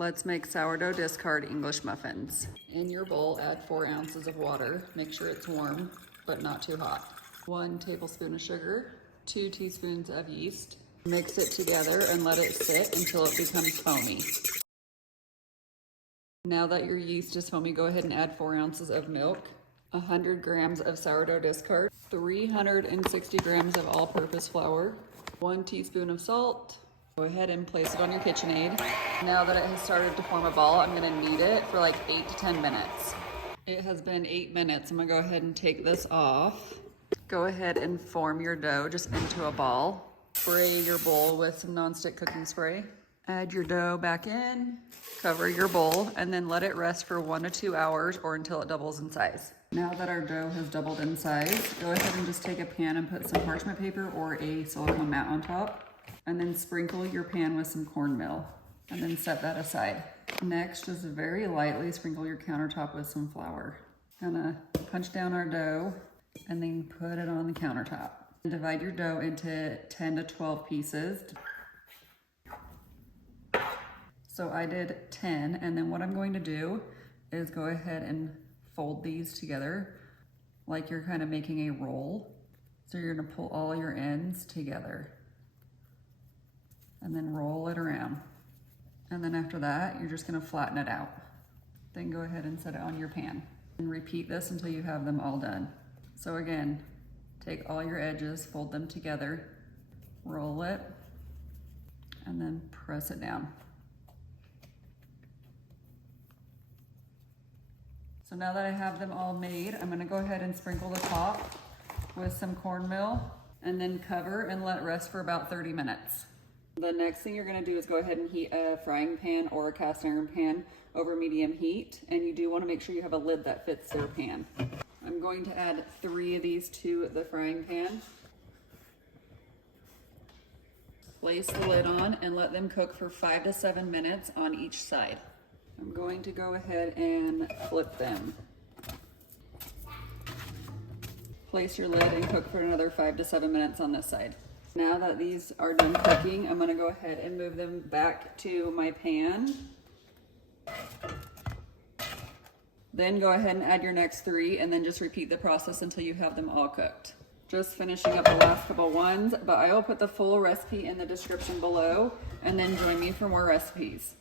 Let's make sourdough discard English muffins. In your bowl, add 4 ounces of water. Make sure it's warm, but not too hot. 1 tablespoon of sugar, 2 teaspoons of yeast. Mix it together and let it sit until it becomes foamy. Now that your yeast is foamy, go ahead and add 4 ounces of milk, 100 grams of sourdough discard, 360 grams of all-purpose flour, 1 teaspoon of salt. Go ahead and place it on your KitchenAid. Now that it has started to form a ball, I'm gonna knead it for like 8 to 10 minutes. It has been 8 minutes. I'm gonna go ahead and take this off. Go ahead and form your dough just into a ball. Spray your bowl with some nonstick cooking spray. Add your dough back in, cover your bowl, and then let it rest for 1 to 2 hours or until it doubles in size. Now that our dough has doubled in size, go ahead and just take a pan and put some parchment paper or a silicone mat on top, and then sprinkle your pan with some cornmeal, and then set that aside. Next, just very lightly sprinkle your countertop with some flour. Gonna punch down our dough and then put it on the countertop. Divide your dough into 10 to 12 pieces. So I did 10, and then what I'm going to do is go ahead and fold these together like you're kind of making a roll. So you're gonna pull all your ends together and then roll it around. And then after that, you're just gonna flatten it out. Then go ahead and set it on your pan. And repeat this until you have them all done. So again, take all your edges, fold them together, roll it, and then press it down. So now that I have them all made, I'm gonna go ahead and sprinkle the top with some cornmeal and then cover and let rest for about 30 minutes. The next thing you're gonna do is go ahead and heat a frying pan or a cast iron pan over medium heat, and you do wanna make sure you have a lid that fits your pan. I'm going to add 3 of these to the frying pan. Place the lid on and let them cook for 5 to 7 minutes on each side. I'm going to go ahead and flip them. Place your lid and cook for another 5 to 7 minutes on this side. Now that these are done cooking, I'm gonna go ahead and move them back to my pan. Then go ahead and add your next 3 and then just repeat the process until you have them all cooked. Just finishing up the last couple ones, but I will put the full recipe in the description below, and then join me for more recipes.